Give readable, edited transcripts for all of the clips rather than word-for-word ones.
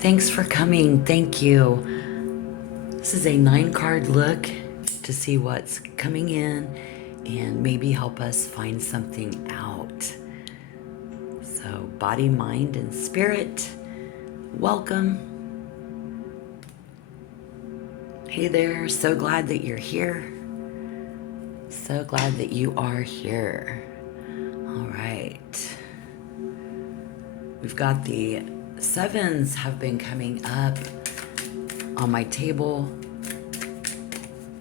Thanks for coming. Thank you. This is a 9-card look to see what's coming in and maybe help us find something out. So, body, mind, and spirit, welcome. Hey there. So glad that you're here. So glad that you are here. All right. We've got the sevens have been coming up on my table.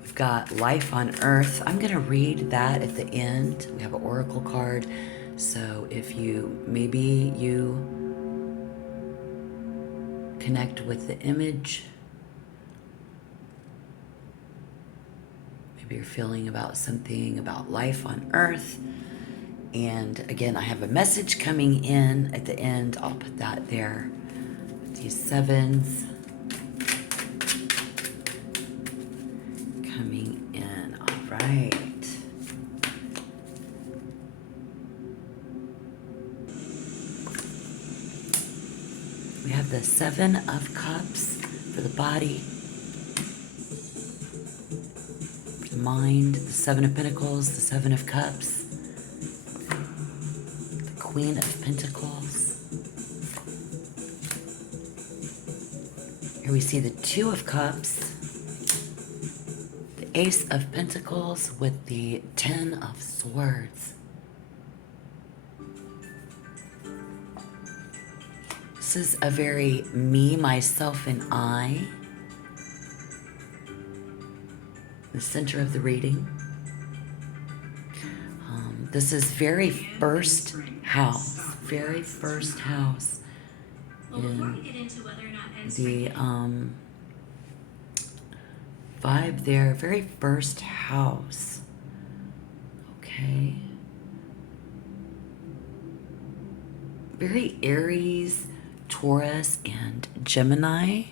We've got life on earth. I'm going to read that at the end. We have an oracle card. So if maybe you connect with the image, maybe you're feeling about something about life on earth. And again, I have a message coming in at the end. I'll put that there. These sevens coming in. All right. We have the 7 of Cups for the body, for the mind, the 7 of Pentacles, the 7 of Cups, Queen of Pentacles. Here we see the 2 of Cups, the Ace of Pentacles with the 10 of Swords. This is a very me, myself, and I. The center of the reading. This is very first house. Very first house in the vibe there. Very first house. Okay. Very Aries, Taurus, and Gemini.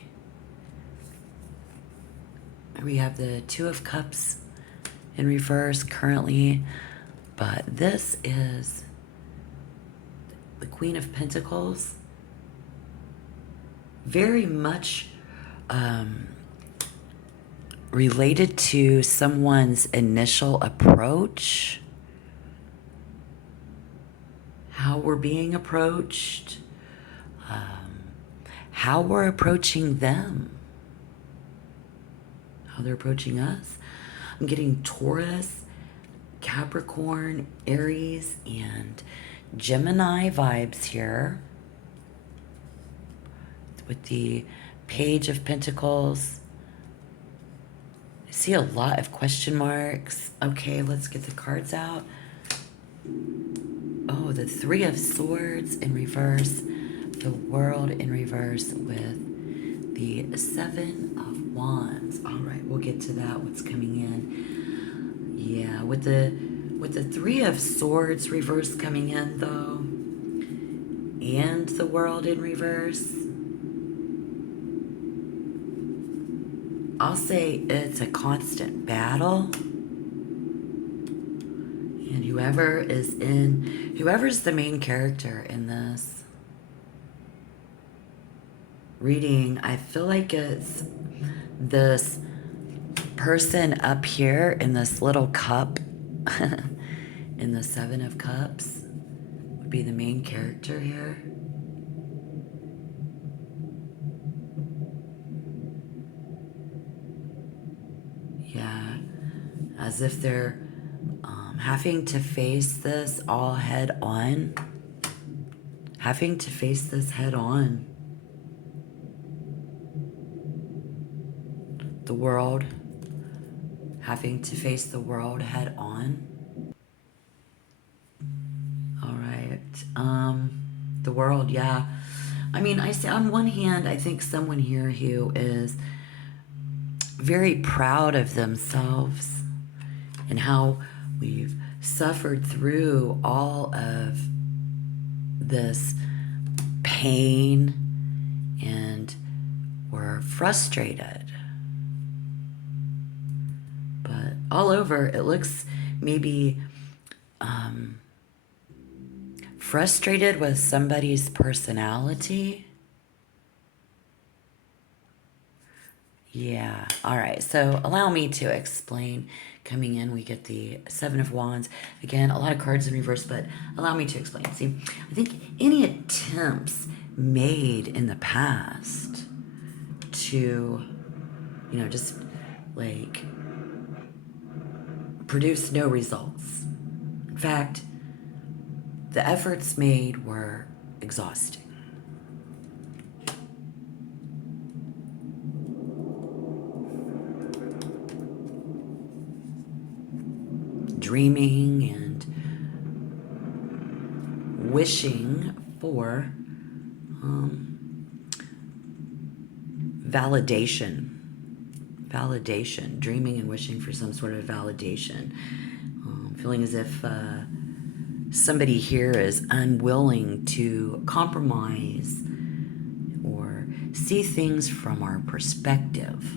We have the 2 of Cups in reverse currently, but this is the Queen of Pentacles. Very much related to someone's initial approach, how we're being approached, how we're approaching them, how they're approaching us. I'm getting Taurus, Capricorn, Aries, and Gemini vibes here with the Page of Pentacles. I see a lot of question marks. Okay, let's get the cards out. Oh, the 3 of Swords in reverse, the World in reverse with the 7 of Wands. All right, we'll get to that, what's coming in. Yeah, with the 3 of Swords reverse coming in though, and the World in reverse, I'll say it's a constant battle. And whoever's the main character in this reading, I feel like it's this person up here in this little cup in the 7 of Cups would be the main character here. Yeah, as if they're having to face this all head on. Having to face this head on. The world. Having to face the world head on. All right. The world, yeah. I mean, I say on one hand, I think someone here who is very proud of themselves and how we've suffered through all of this pain and we're frustrated. But all over, it looks maybe frustrated with somebody's personality. Yeah. All right. So allow me to explain. Coming in, we get the Seven of Wands. Again, a lot of cards in reverse, but allow me to explain. See, I think any attempts made in the past to, just like produce no results. In fact, the efforts made were exhausting. Dreaming and wishing for validation. Validation. Dreaming and wishing for some sort of validation. Feeling as if somebody here is unwilling to compromise or see things from our perspective.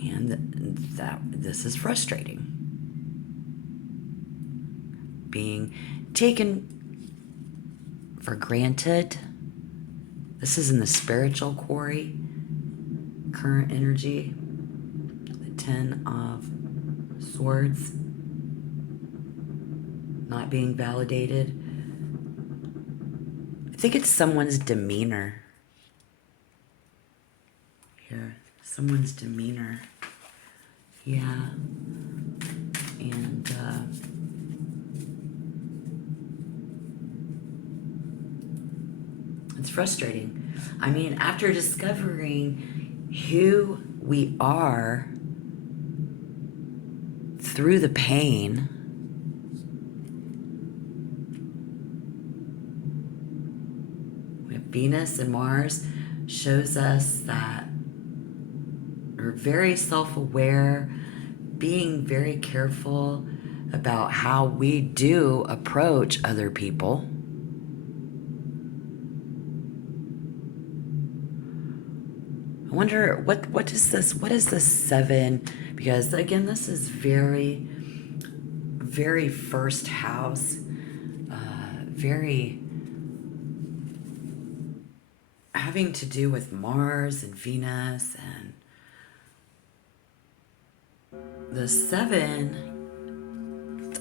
And that this is frustrating. Being taken for granted. This is in the spiritual quarry, current energy, the Ten of Swords, not being validated. I think it's someone's demeanor here. Someone's demeanor. Yeah. And it's frustrating. I mean, after discovering who we are through the pain, we have Venus and Mars shows us that we're very self-aware, being very careful about how we do approach other people. I wonder what is this seven? Because again, this is very, very first house, very having to do with Mars and Venus, and the seven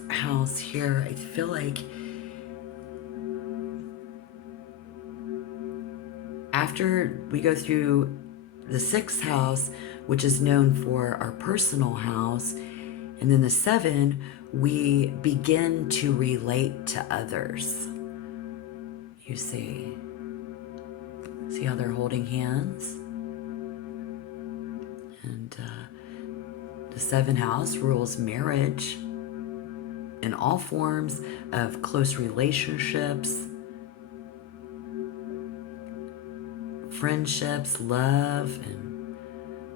house here. I feel like after we go through the sixth house, which is known for our personal house, and then the seven, we begin to relate to others. You see how they're holding hands? And the seventh house rules marriage and all forms of close relationships, friendships, love. And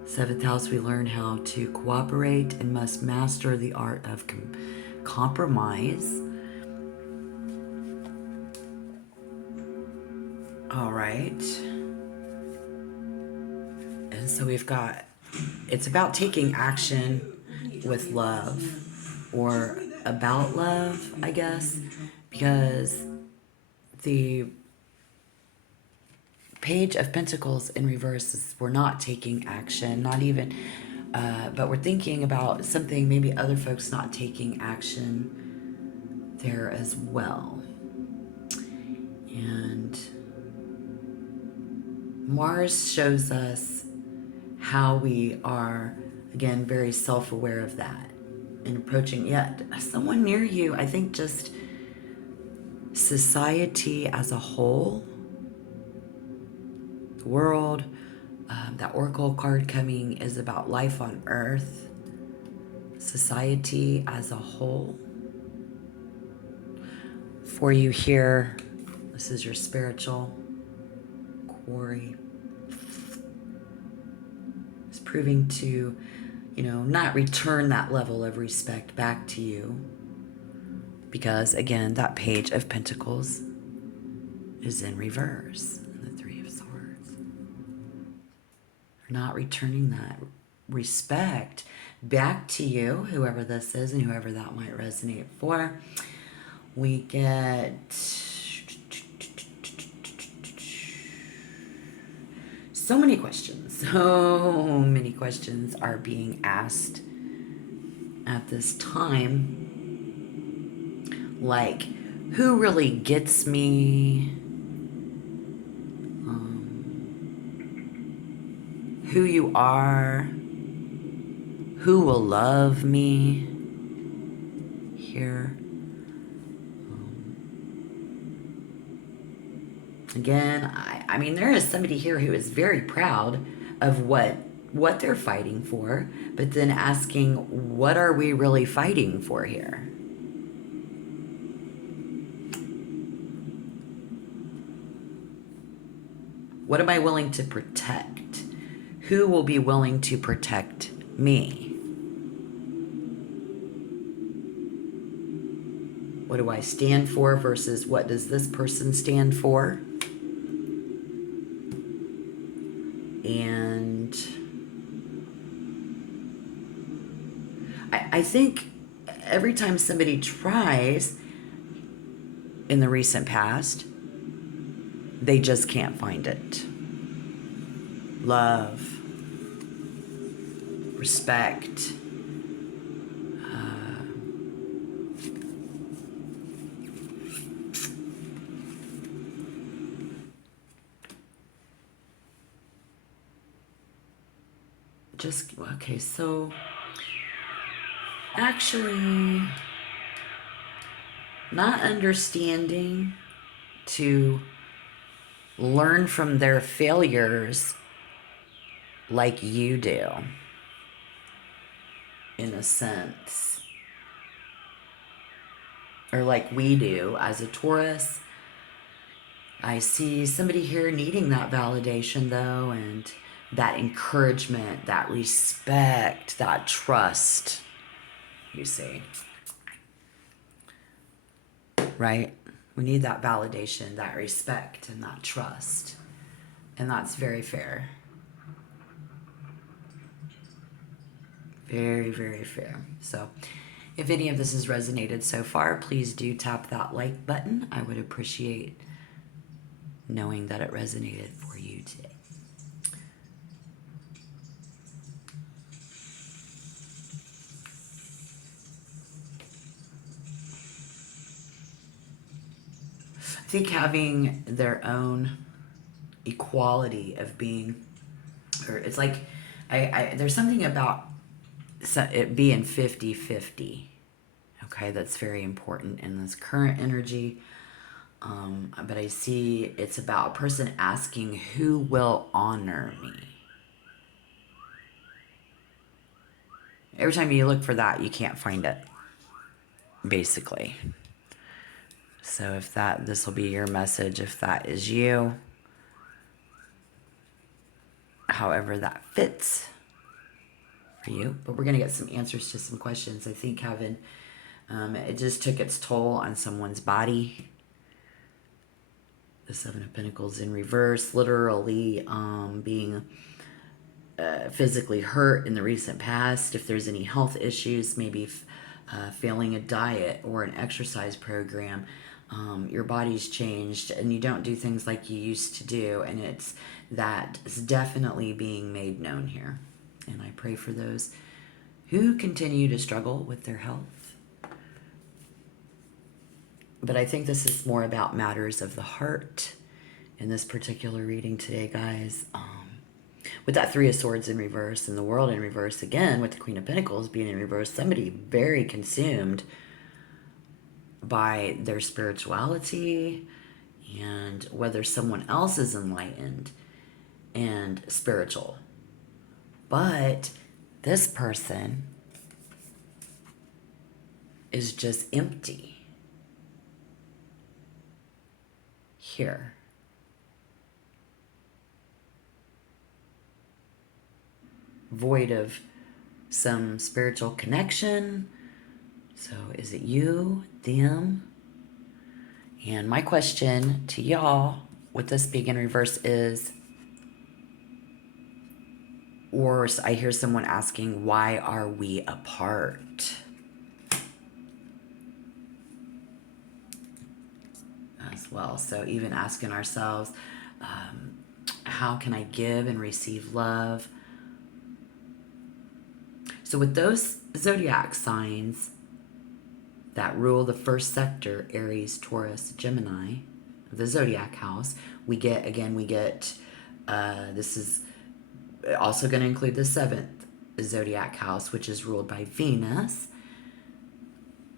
seventh house, we learn how to cooperate and must master the art of compromise. All right. And so we've got, it's about taking action with love, or about love, I guess, because the Page of Pentacles in reverse is we're not taking action, not even, but we're thinking about something, maybe other folks not taking action there as well. And Mars shows us how we are, again, very self-aware of that and approaching, yet someone near you, I think just society as a whole, the world, that oracle card coming is about life on earth, society as a whole. For you here, this is your spiritual quarry. It's proving to, not return that level of respect back to you. Because again, that Page of Pentacles is in reverse. The Three of Swords. You're not returning that respect back to you, whoever this is and whoever that might resonate for. We get So many questions. So many questions are being asked at this time. Like, who really gets me? Who you are? Who will love me? Here. Again, I mean, there is somebody here who is very proud of what they're fighting for, but then asking, what are we really fighting for here? What am I willing to protect? Who will be willing to protect me? What do I stand for versus what does this person stand for? And I think every time somebody tries in the recent past, they just can't find it. Love, respect, just, okay, so actually not understanding to learn from their failures like you do, in a sense, or like we do as a Taurus. I see somebody here needing that validation though, and that encouragement, that respect, that trust, you see. Right? We need that validation, that respect, and that trust. And that's very fair. Very, very fair. So if any of this has resonated so far, please do tap that like button. I would appreciate knowing that it resonated for you today. I think having their own equality of being, or it's like, there's something about it being 50-50. Okay, that's very important in this current energy. But I see it's about a person asking, who will honor me? Every time you look for that, you can't find it, basically. So if this will be your message, if that is you, however that fits for you. But we're going to get some answers to some questions. I think having, it just took its toll on someone's body. The Seven of Pentacles in reverse, literally being physically hurt in the recent past. If there's any health issues, maybe failing a diet or an exercise program, your body's changed and you don't do things like you used to do, and it's definitely being made known here. And I pray for those who continue to struggle with their health. But I think this is more about matters of the heart in this particular reading today, guys. With that Three of Swords in reverse and the World in reverse, again, with the Queen of Pentacles being in reverse, somebody very consumed by their spirituality, and whether someone else is enlightened and spiritual. But this person is just empty here. Void of some spiritual connection. So is it you, them? And my question to y'all with this being in reverse is, or I hear someone asking, why are we apart? As well. So even asking ourselves, How can I give and receive love? So with those zodiac signs that rule the first sector, Aries, Taurus, Gemini, the zodiac house, we get, this is also going to include the seventh zodiac house, which is ruled by Venus,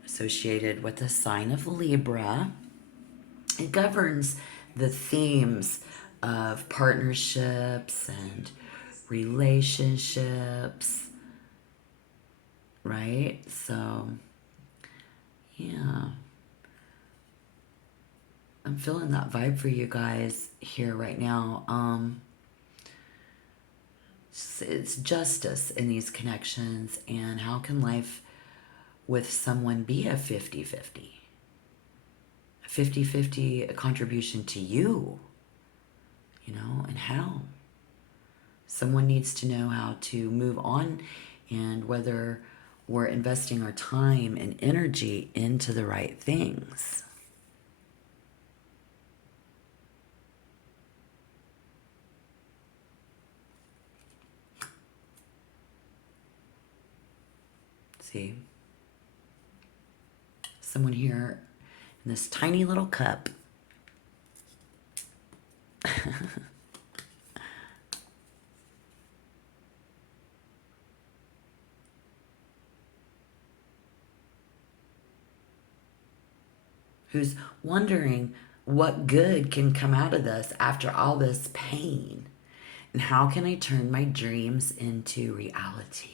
associated with the sign of Libra. It governs the themes of partnerships and relationships, right? So, yeah. I'm feeling that vibe for you guys here right now. It's justice in these connections, and how can life with someone be a 50-50? A 50-50 contribution to you, and how? Someone needs to know how to move on, and whether we're investing our time and energy into the right things. See? Someone here in this tiny little cup who's wondering what good can come out of this after all this pain, and how can I turn my dreams into reality?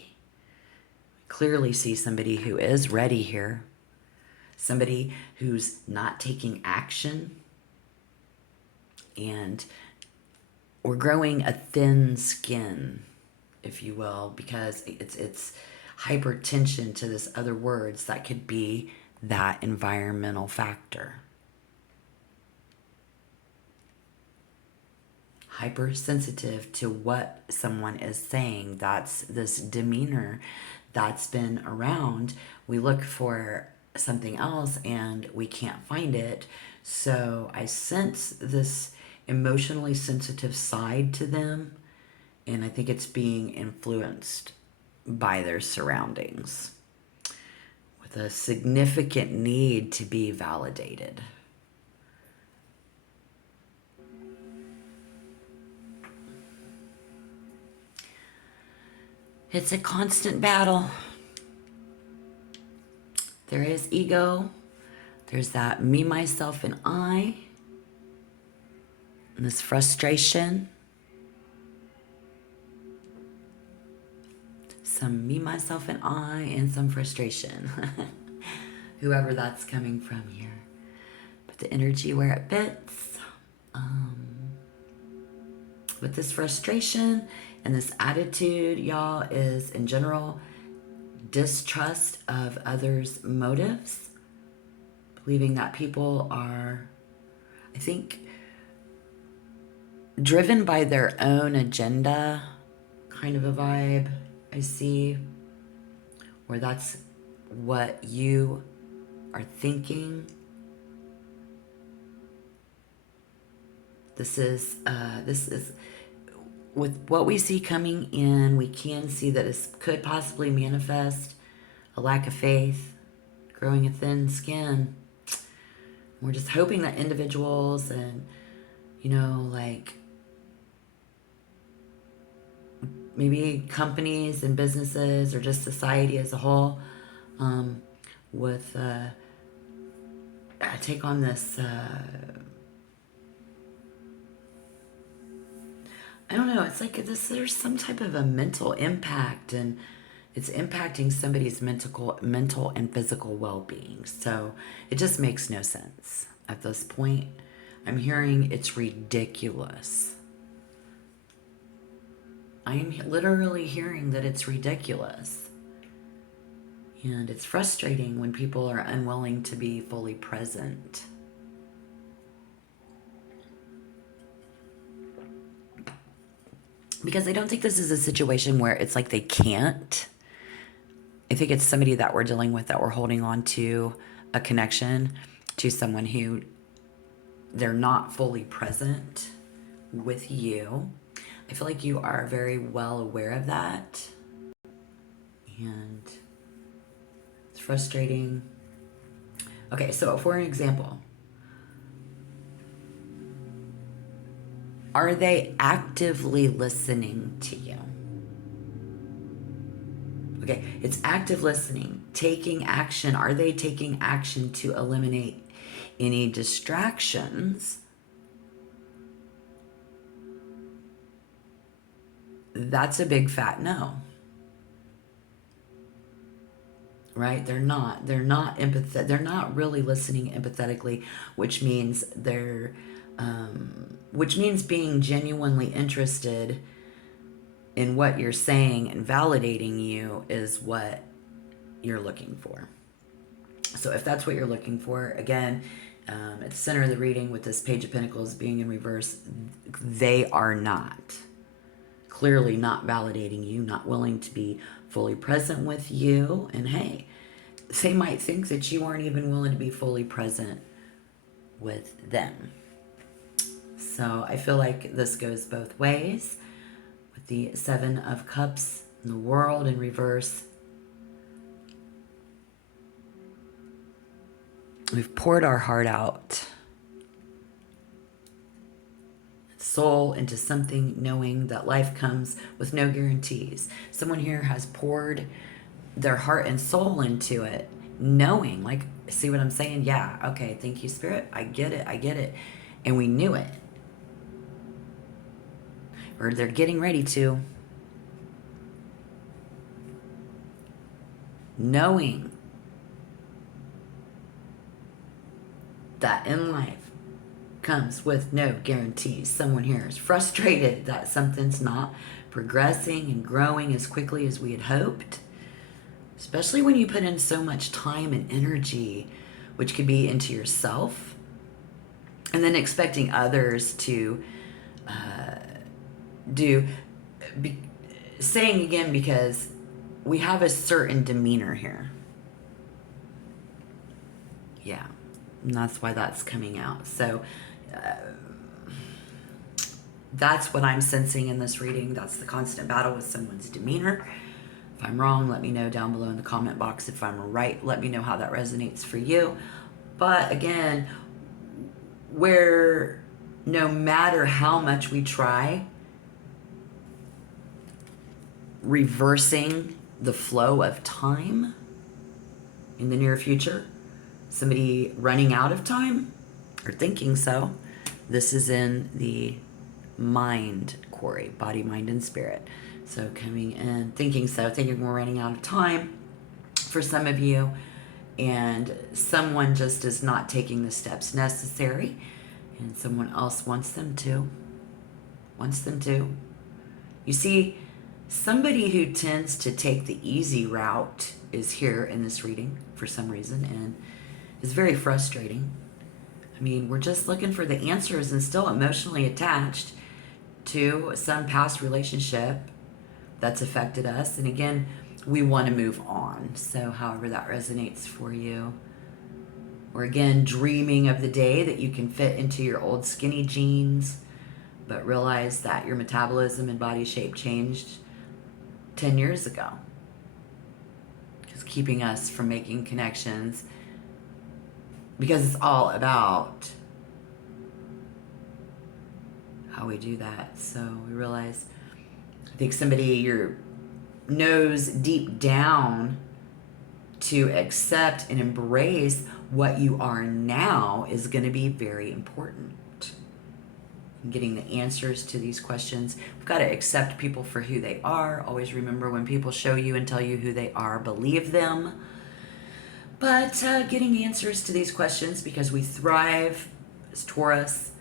Clearly see somebody who is ready here, somebody who's not taking action, and we're growing a thin skin, if you will, because it's hypertension to this other words that could be that environmental factor. Hypersensitive to what someone is saying. That's this demeanor that's been around. We look for something else and we can't find it. So I sense this emotionally sensitive side to them, and I think it's being influenced by their surroundings with a significant need to be validated. It's a constant battle. There is ego. There's that me, myself, and I. And this frustration. Some me, myself, and I, and some frustration. Whoever that's coming from here. Put the energy where it fits. With this frustration and this attitude, y'all, is in general distrust of others' motives. Believing that people are, I think, driven by their own agenda, kind of a vibe I see, where that's what you are thinking. This is with what we see coming in, we can see that this could possibly manifest a lack of faith, growing a thin skin. We're just hoping that individuals and, like maybe companies and businesses or just society as a whole with take on this I don't know, it's like there's some type of a mental impact, and it's impacting somebody's mental and physical well-being. So it just makes no sense at this point. I'm hearing it's ridiculous. I am literally hearing that it's ridiculous. And it's frustrating when people are unwilling to be fully present. Because I don't think this is a situation where it's like they can't. I think it's somebody that we're dealing with, that we're holding on to a connection to someone who they're not fully present with you. I feel like you are very well aware of that. And it's frustrating. Okay, so for an example, are they actively listening to you? Okay, it's active listening, taking action. Are they taking action to eliminate any distractions? That's a big fat no. Right? They're not empathetic. They're not really listening empathetically, which means which means being genuinely interested in what you're saying and validating you is what you're looking for. So if that's what you're looking for, again, at the center of the reading with this Page of Pentacles being in reverse, they are not. Clearly not validating you, not willing to be fully present with you. And hey, they might think that you aren't even willing to be fully present with them. So I feel like this goes both ways. With the Seven of Cups in the World in reverse, we've poured our heart out, soul into something, knowing that life comes with no guarantees. Someone here has poured their heart and soul into it, knowing, like, see what I'm saying? Yeah, okay, thank you, Spirit. I get it. And we knew it. Or they're getting ready to. Knowing that in life comes with no guarantees. Someone here is frustrated that something's not progressing and growing as quickly as we had hoped. Especially when you put in so much time and energy, which could be into yourself, and then expecting others to saying again, because we have a certain demeanor here. Yeah, and that's why that's coming out. So that's what I'm sensing in this reading. That's the constant battle with someone's demeanor. If I'm wrong, let me know down below in the comment box. If I'm right, let me know how that resonates for you. But again, where no matter how much we try, reversing the flow of time in the near future, somebody running out of time or thinking so, this is in the mind quarry, body, mind, and spirit. So coming in, thinking we're running out of time for some of you, and someone just is not taking the steps necessary, and someone else wants them to. You see, somebody who tends to take the easy route is here in this reading for some reason, and is very frustrating. I mean, we're just looking for the answers and still emotionally attached to some past relationship that's affected us. And again, we want to move on. So however that resonates for you. Or again, dreaming of the day that you can fit into your old skinny jeans, but realize that your metabolism and body shape changed 10 years ago. It's keeping us from making connections, because it's all about how we do that. So we realize, I think somebody knows deep down to accept and embrace what you are now is going to be very important. And getting the answers to these questions. We've got to accept people for who they are. Always remember, when people show you and tell you who they are, believe them. But getting answers to these questions, because we thrive as Taurus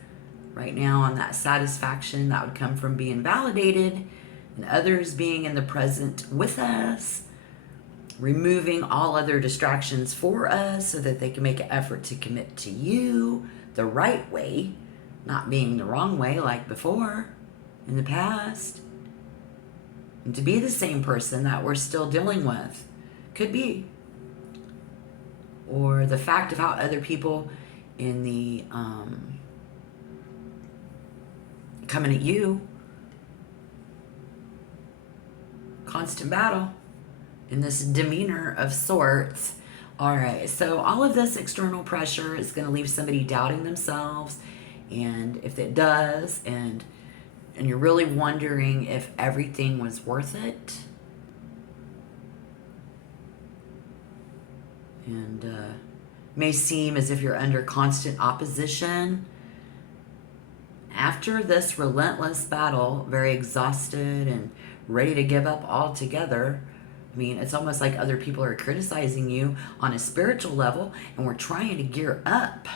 right now on that satisfaction that would come from being validated and others being in the present with us, removing all other distractions for us so that they can make an effort to commit to you the right way, not being the wrong way like before in the past. And to be the same person that we're still dealing with. Could be. Or the fact of how other people in the coming at you. Constant battle in this demeanor of sorts. All right, so all of this external pressure is going to leave somebody doubting themselves. And if it does, and you're really wondering if everything was worth it, and may seem as if you're under constant opposition. After this relentless battle, very exhausted and ready to give up altogether, I mean, it's almost like other people are criticizing you on a spiritual level, and we're trying to gear up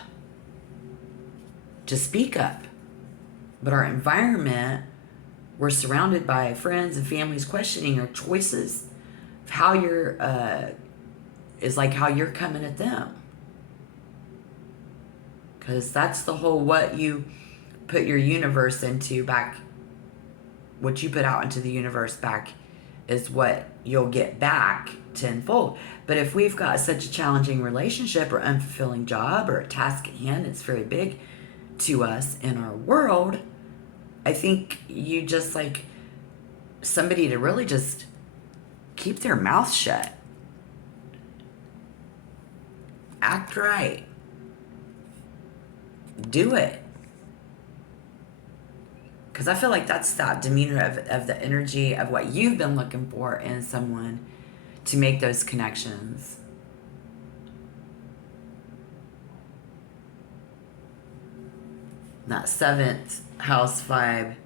to speak up. But our environment, we're surrounded by friends and families questioning our choices, how you're, is like how you're coming at them. Because that's the whole what you put your universe into back, what you put out into the universe back is what you'll get back tenfold. But if we've got such a challenging relationship or unfulfilling job or a task at hand, it's very big to us in our world, I think you just like somebody to really just keep their mouth shut. Act right. Do it. Because I feel like that's that demeanor of the energy of what you've been looking for in someone to make those connections. That seventh house vibe